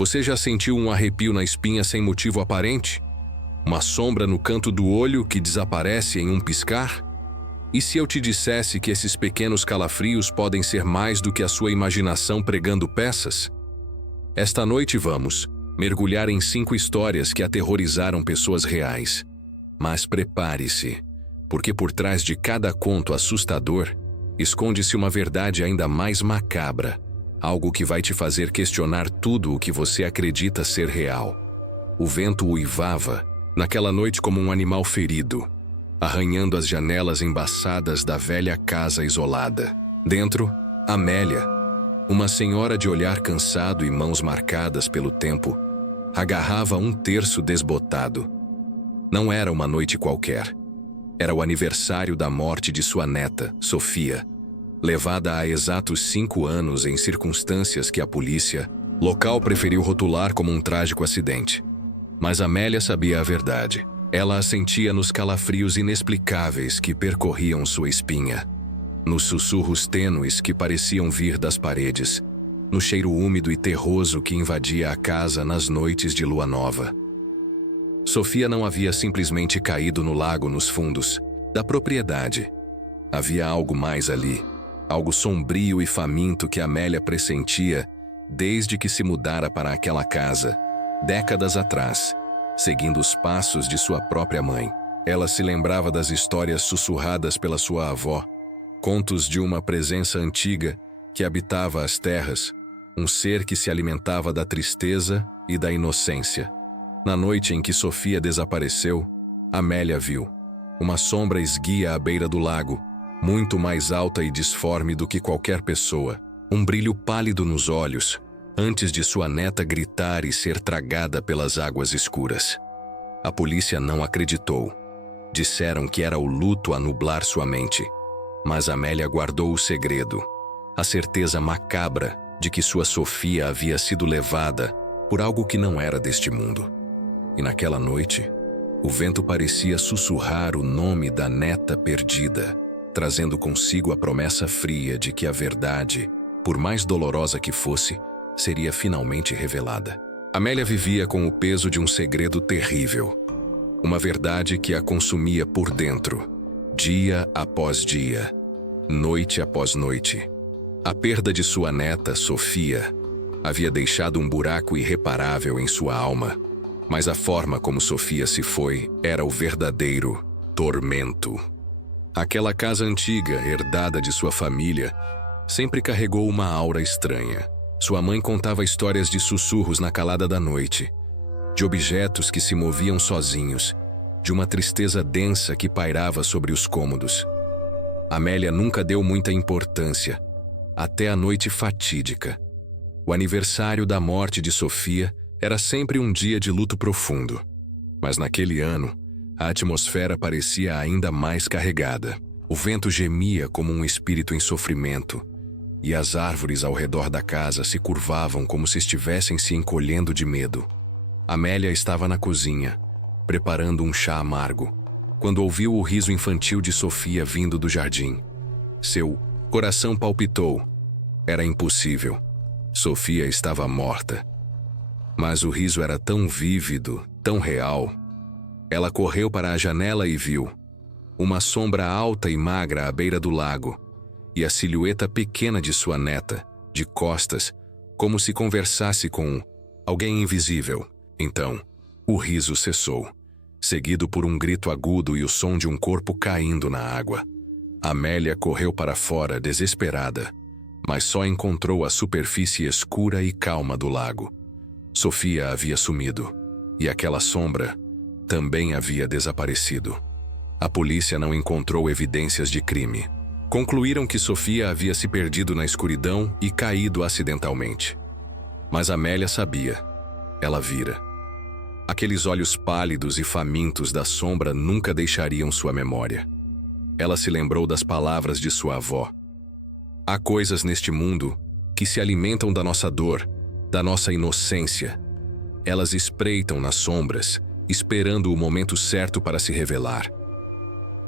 Você já sentiu um arrepio na espinha sem motivo aparente? Uma sombra no canto do olho que desaparece em um piscar? E se eu te dissesse que esses pequenos calafrios podem ser mais do que a sua imaginação pregando peças? Esta noite vamos mergulhar em 5 histórias que aterrorizaram pessoas reais. Mas prepare-se, porque por trás de cada conto assustador esconde-se uma verdade ainda mais macabra, algo que vai te fazer questionar tudo o que você acredita ser real. O vento uivava naquela noite como um animal ferido, arranhando as janelas embaçadas da velha casa isolada. Dentro, Amélia, uma senhora de olhar cansado e mãos marcadas pelo tempo, agarrava um terço desbotado. Não era uma noite qualquer. Era o aniversário da morte de sua neta, Sofia, levada há exatos 5 anos em circunstâncias que a polícia local preferiu rotular como um trágico acidente. Mas Amélia sabia a verdade. Ela a sentia nos calafrios inexplicáveis que percorriam sua espinha, nos sussurros tênues que pareciam vir das paredes, no cheiro úmido e terroso que invadia a casa nas noites de lua nova. Sofia não havia simplesmente caído no lago nos fundos da propriedade. Havia algo mais ali, algo sombrio e faminto que Amélia pressentia desde que se mudara para aquela casa, décadas atrás, seguindo os passos de sua própria mãe. Ela se lembrava das histórias sussurradas pela sua avó, contos de uma presença antiga que habitava as terras, um ser que se alimentava da tristeza e da inocência. Na noite em que Sofia desapareceu, Amélia viu uma sombra esguia à beira do lago, muito mais alta e disforme do que qualquer pessoa, um brilho pálido nos olhos, antes de sua neta gritar e ser tragada pelas águas escuras. A polícia não acreditou. Disseram que era o luto a nublar sua mente. Mas Amélia guardou o segredo, a certeza macabra de que sua Sofia havia sido levada por algo que não era deste mundo. E naquela noite, o vento parecia sussurrar o nome da neta perdida, trazendo consigo a promessa fria de que a verdade, por mais dolorosa que fosse, seria finalmente revelada. Amélia vivia com o peso de um segredo terrível, uma verdade que a consumia por dentro, dia após dia, noite após noite. A perda de sua neta, Sofia, havia deixado um buraco irreparável em sua alma, mas a forma como Sofia se foi era o verdadeiro tormento. Aquela casa antiga, herdada de sua família, sempre carregou uma aura estranha. Sua mãe contava histórias de sussurros na calada da noite, de objetos que se moviam sozinhos, de uma tristeza densa que pairava sobre os cômodos. Amélia nunca deu muita importância, até a noite fatídica. O aniversário da morte de Sofia era sempre um dia de luto profundo, mas naquele ano, a atmosfera parecia ainda mais carregada. O vento gemia como um espírito em sofrimento, e as árvores ao redor da casa se curvavam como se estivessem se encolhendo de medo. Amélia estava na cozinha, preparando um chá amargo, quando ouviu o riso infantil de Sofia vindo do jardim. Seu coração palpitou. Era impossível. Sofia estava morta. Mas o riso era tão vívido, tão real. Ela correu para a janela e viu uma sombra alta e magra à beira do lago, e a silhueta pequena de sua neta, de costas, como se conversasse com alguém invisível. Então, o riso cessou, seguido por um grito agudo e o som de um corpo caindo na água. Amélia correu para fora desesperada, mas só encontrou a superfície escura e calma do lago. Sofia havia sumido, e aquela sombra também havia desaparecido. A polícia não encontrou evidências de crime. Concluíram que Sofia havia se perdido na escuridão e caído acidentalmente. Mas Amélia sabia. Ela vira. Aqueles olhos pálidos e famintos da sombra nunca deixariam sua memória. Ela se lembrou das palavras de sua avó. Há coisas neste mundo que se alimentam da nossa dor, da nossa inocência. Elas espreitam nas sombras, esperando o momento certo para se revelar.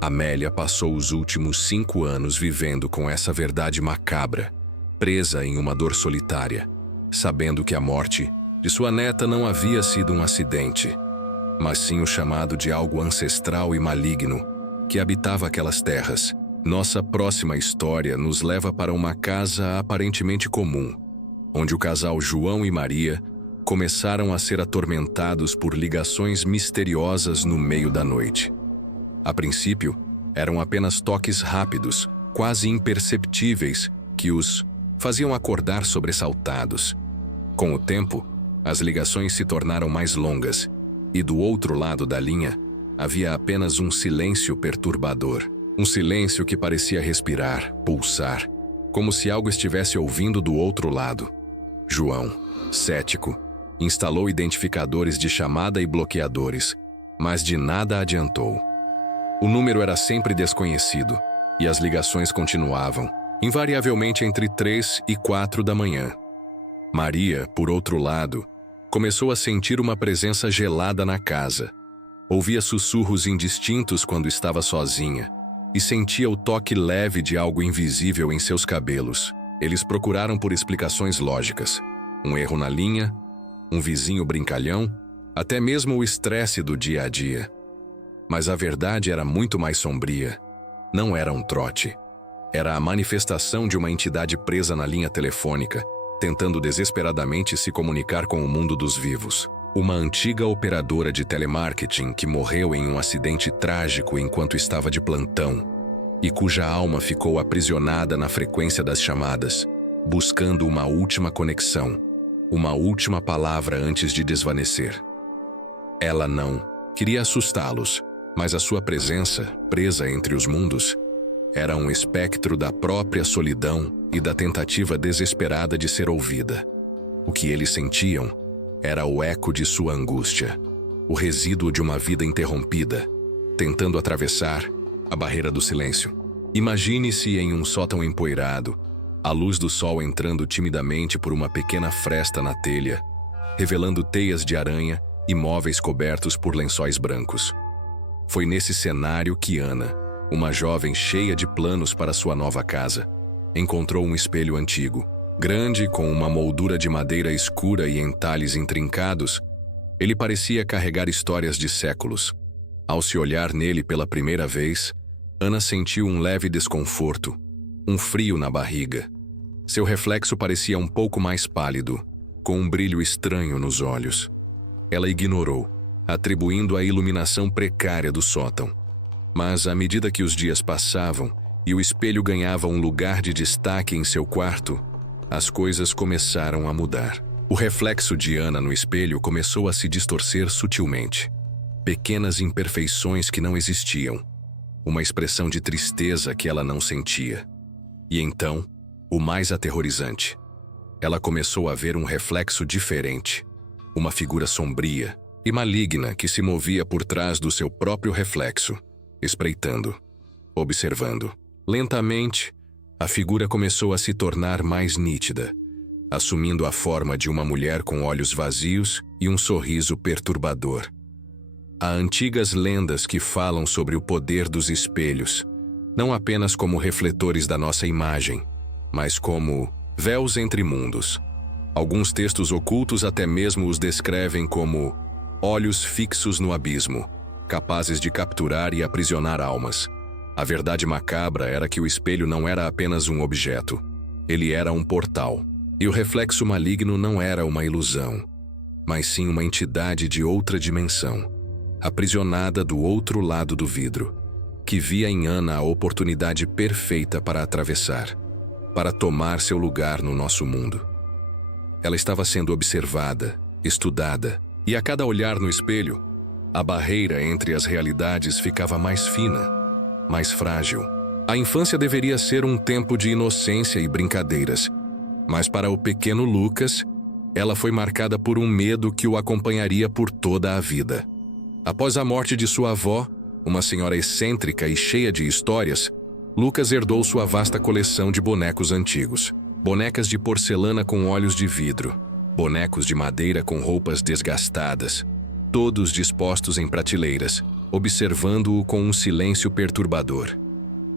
Amélia passou os últimos 5 anos vivendo com essa verdade macabra, presa em uma dor solitária, sabendo que a morte de sua neta não havia sido um acidente, mas sim o chamado de algo ancestral e maligno que habitava aquelas terras. Nossa próxima história nos leva para uma casa aparentemente comum, onde o casal João e Maria começaram a ser atormentados por ligações misteriosas no meio da noite. A princípio, eram apenas toques rápidos, quase imperceptíveis, que os faziam acordar sobressaltados. Com o tempo, as ligações se tornaram mais longas, e do outro lado da linha havia apenas um silêncio perturbador. Um silêncio que parecia respirar, pulsar, como se algo estivesse ouvindo do outro lado. João, cético, instalou identificadores de chamada e bloqueadores, mas de nada adiantou. O número era sempre desconhecido, e as ligações continuavam, invariavelmente entre 3 e 4 da manhã. Maria, por outro lado, começou a sentir uma presença gelada na casa. Ouvia sussurros indistintos quando estava sozinha, e sentia o toque leve de algo invisível em seus cabelos. Eles procuraram por explicações lógicas. Um erro na linha, um vizinho brincalhão, até mesmo o estresse do dia a dia. Mas a verdade era muito mais sombria. Não era um trote. Era a manifestação de uma entidade presa na linha telefônica, tentando desesperadamente se comunicar com o mundo dos vivos. Uma antiga operadora de telemarketing que morreu em um acidente trágico enquanto estava de plantão e cuja alma ficou aprisionada na frequência das chamadas, buscando uma última conexão, uma última palavra antes de desvanecer. Ela não queria assustá-los, mas a sua presença, presa entre os mundos, era um espectro da própria solidão e da tentativa desesperada de ser ouvida. O que eles sentiam era o eco de sua angústia, o resíduo de uma vida interrompida, tentando atravessar a barreira do silêncio. Imagine-se em um sótão empoeirado, a luz do sol entrando timidamente por uma pequena fresta na telha, revelando teias de aranha e móveis cobertos por lençóis brancos. Foi nesse cenário que Ana, uma jovem cheia de planos para sua nova casa, encontrou um espelho antigo. Grande, com uma moldura de madeira escura e entalhes intrincados, ele parecia carregar histórias de séculos. Ao se olhar nele pela primeira vez, Ana sentiu um leve desconforto, um frio na barriga. Seu reflexo parecia um pouco mais pálido, com um brilho estranho nos olhos. Ela ignorou, atribuindo a iluminação precária do sótão. Mas, à medida que os dias passavam e o espelho ganhava um lugar de destaque em seu quarto, as coisas começaram a mudar. O reflexo de Ana no espelho começou a se distorcer sutilmente. Pequenas imperfeições que não existiam. Uma expressão de tristeza que ela não sentia. E então, o mais aterrorizante. Ela começou a ver um reflexo diferente. Uma figura sombria e maligna que se movia por trás do seu próprio reflexo, espreitando, observando. Lentamente, a figura começou a se tornar mais nítida, assumindo a forma de uma mulher com olhos vazios e um sorriso perturbador. Há antigas lendas que falam sobre o poder dos espelhos, não apenas como refletores da nossa imagem, mas como véus entre mundos. Alguns textos ocultos até mesmo os descrevem como olhos fixos no abismo, capazes de capturar e aprisionar almas. A verdade macabra era que o espelho não era apenas um objeto. Ele era um portal. E o reflexo maligno não era uma ilusão, mas sim uma entidade de outra dimensão, aprisionada do outro lado do vidro, que via em Ana a oportunidade perfeita para atravessar, para tomar seu lugar no nosso mundo. Ela estava sendo observada, estudada, e a cada olhar no espelho, a barreira entre as realidades ficava mais fina, mais frágil. A infância deveria ser um tempo de inocência e brincadeiras, mas para o pequeno Lucas, ela foi marcada por um medo que o acompanharia por toda a vida. Após a morte de sua avó, uma senhora excêntrica e cheia de histórias, Lucas herdou sua vasta coleção de bonecos antigos. Bonecas de porcelana com olhos de vidro, bonecos de madeira com roupas desgastadas, todos dispostos em prateleiras, observando-o com um silêncio perturbador.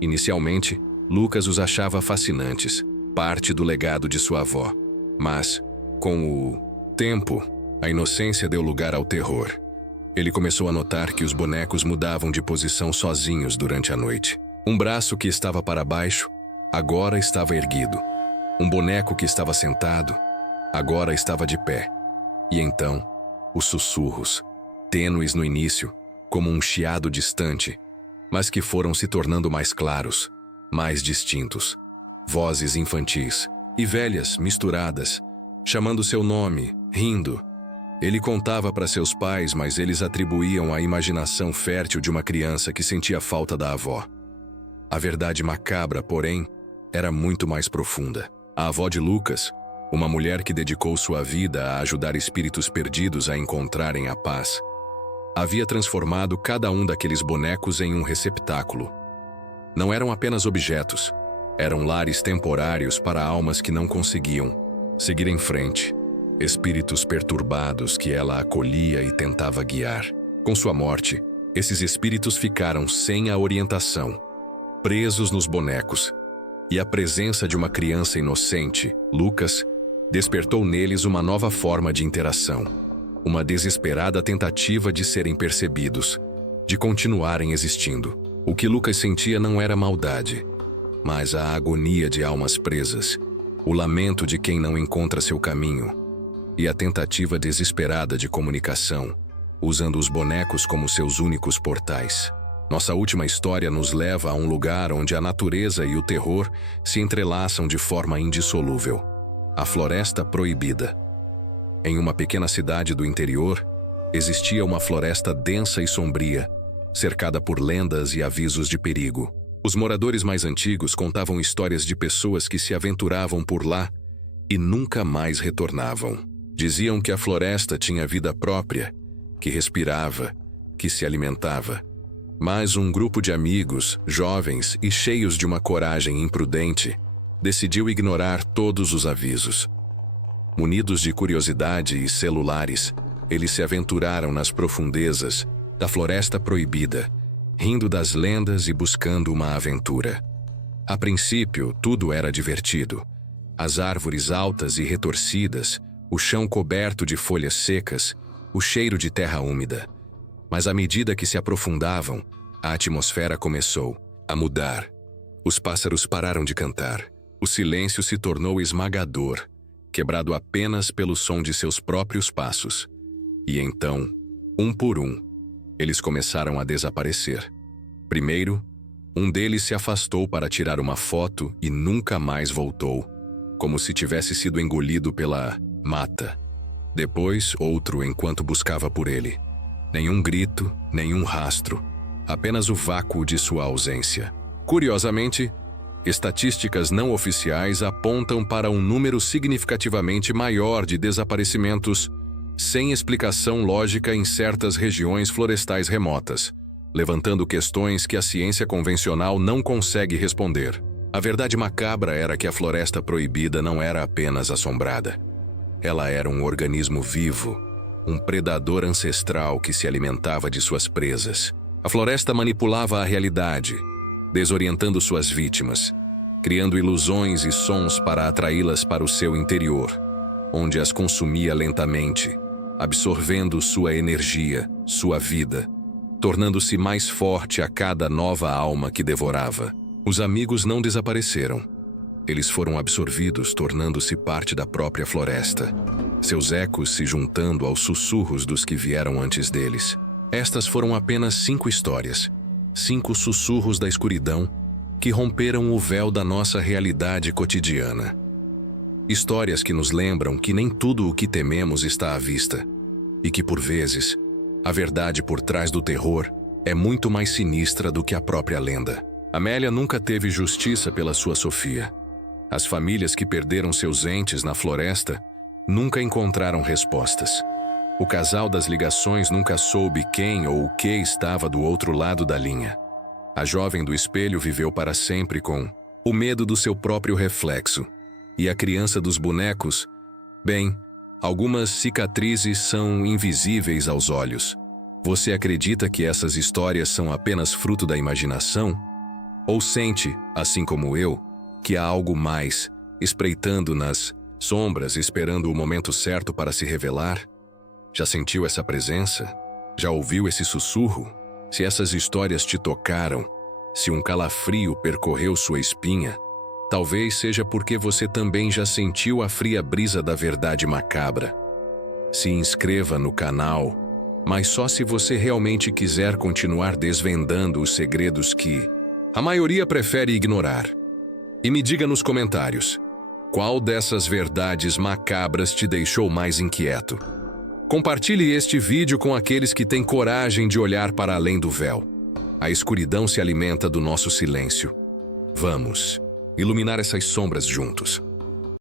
Inicialmente, Lucas os achava fascinantes, parte do legado de sua avó. Mas, com o tempo, A inocência deu lugar ao terror. Ele começou a notar que os bonecos mudavam de posição sozinhos durante a noite. Um braço que estava para baixo, agora estava erguido. Um boneco que estava sentado, agora estava de pé. E então, os sussurros, tênues no início, como um chiado distante, mas que foram se tornando mais claros, mais distintos. Vozes infantis e velhas misturadas, chamando seu nome, rindo. Ele contava para seus pais, mas eles atribuíam à imaginação fértil de uma criança que sentia falta da avó. A verdade macabra, porém, era muito mais profunda. A avó de Lucas, uma mulher que dedicou sua vida a ajudar espíritos perdidos a encontrarem a paz, havia transformado cada um daqueles bonecos em um receptáculo. Não eram apenas objetos, eram lares temporários para almas que não conseguiam seguir em frente, espíritos perturbados que ela acolhia e tentava guiar. Com sua morte, esses espíritos ficaram sem a orientação, presos nos bonecos, e a presença de uma criança inocente, Lucas, despertou neles uma nova forma de interação, uma desesperada tentativa de serem percebidos, de continuarem existindo. O que Lucas sentia não era maldade, mas a agonia de almas presas, o lamento de quem não encontra seu caminho, e a tentativa desesperada de comunicação, usando os bonecos como seus únicos portais. Nossa última história nos leva a um lugar onde a natureza e o terror se entrelaçam de forma indissolúvel. A Floresta Proibida. Em uma pequena cidade do interior, existia uma floresta densa e sombria, cercada por lendas e avisos de perigo. Os moradores mais antigos contavam histórias de pessoas que se aventuravam por lá e nunca mais retornavam. Diziam que a floresta tinha vida própria, que respirava, que se alimentava. Mas um grupo de amigos, jovens e cheios de uma coragem imprudente, decidiu ignorar todos os avisos. Munidos de curiosidade e celulares, eles se aventuraram nas profundezas da Floresta Proibida, rindo das lendas e buscando uma aventura. A princípio, tudo era divertido. As árvores altas e retorcidas, o chão coberto de folhas secas, o cheiro de terra úmida. Mas à medida que se aprofundavam, a atmosfera começou a mudar. Os pássaros pararam de cantar. O silêncio se tornou esmagador, quebrado apenas pelo som de seus próprios passos. E então, um por um, eles começaram a desaparecer. Primeiro, um deles se afastou para tirar uma foto e nunca mais voltou, como se tivesse sido engolido pela mata. Depois, outro enquanto buscava por ele. Nenhum grito, nenhum rastro, apenas o vácuo de sua ausência. Curiosamente, estatísticas não oficiais apontam para um número significativamente maior de desaparecimentos sem explicação lógica em certas regiões florestais remotas, levantando questões que a ciência convencional não consegue responder. A verdade macabra era que a Floresta Proibida não era apenas assombrada. Ela era um organismo vivo, um predador ancestral que se alimentava de suas presas. A floresta manipulava a realidade, desorientando suas vítimas, criando ilusões e sons para atraí-las para o seu interior, onde as consumia lentamente, absorvendo sua energia, sua vida, tornando-se mais forte a cada nova alma que devorava. Os amigos não desapareceram. Eles foram absorvidos, tornando-se parte da própria floresta, seus ecos se juntando aos sussurros dos que vieram antes deles. Estas foram apenas 5 histórias, 5 sussurros da escuridão que romperam o véu da nossa realidade cotidiana. Histórias que nos lembram que nem tudo o que tememos está à vista, e que, por vezes, a verdade por trás do terror é muito mais sinistra do que a própria lenda. Amélia nunca teve justiça pela sua Sofia. As famílias que perderam seus entes na floresta nunca encontraram respostas. O casal das ligações nunca soube quem ou o que estava do outro lado da linha. A jovem do espelho viveu para sempre com o medo do seu próprio reflexo. E a criança dos bonecos, bem, algumas cicatrizes são invisíveis aos olhos. Você acredita que essas histórias são apenas fruto da imaginação? Ou sente, assim como eu, que há algo mais, espreitando nas sombras, esperando o momento certo para se revelar? Já sentiu essa presença? Já ouviu esse sussurro? Se essas histórias te tocaram, se um calafrio percorreu sua espinha, talvez seja porque você também já sentiu a fria brisa da verdade macabra. Se inscreva no canal, mas só se você realmente quiser continuar desvendando os segredos que a maioria prefere ignorar. E me diga nos comentários, qual dessas verdades macabras te deixou mais inquieto? Compartilhe este vídeo com aqueles que têm coragem de olhar para além do véu. A escuridão se alimenta do nosso silêncio. Vamos iluminar essas sombras juntos.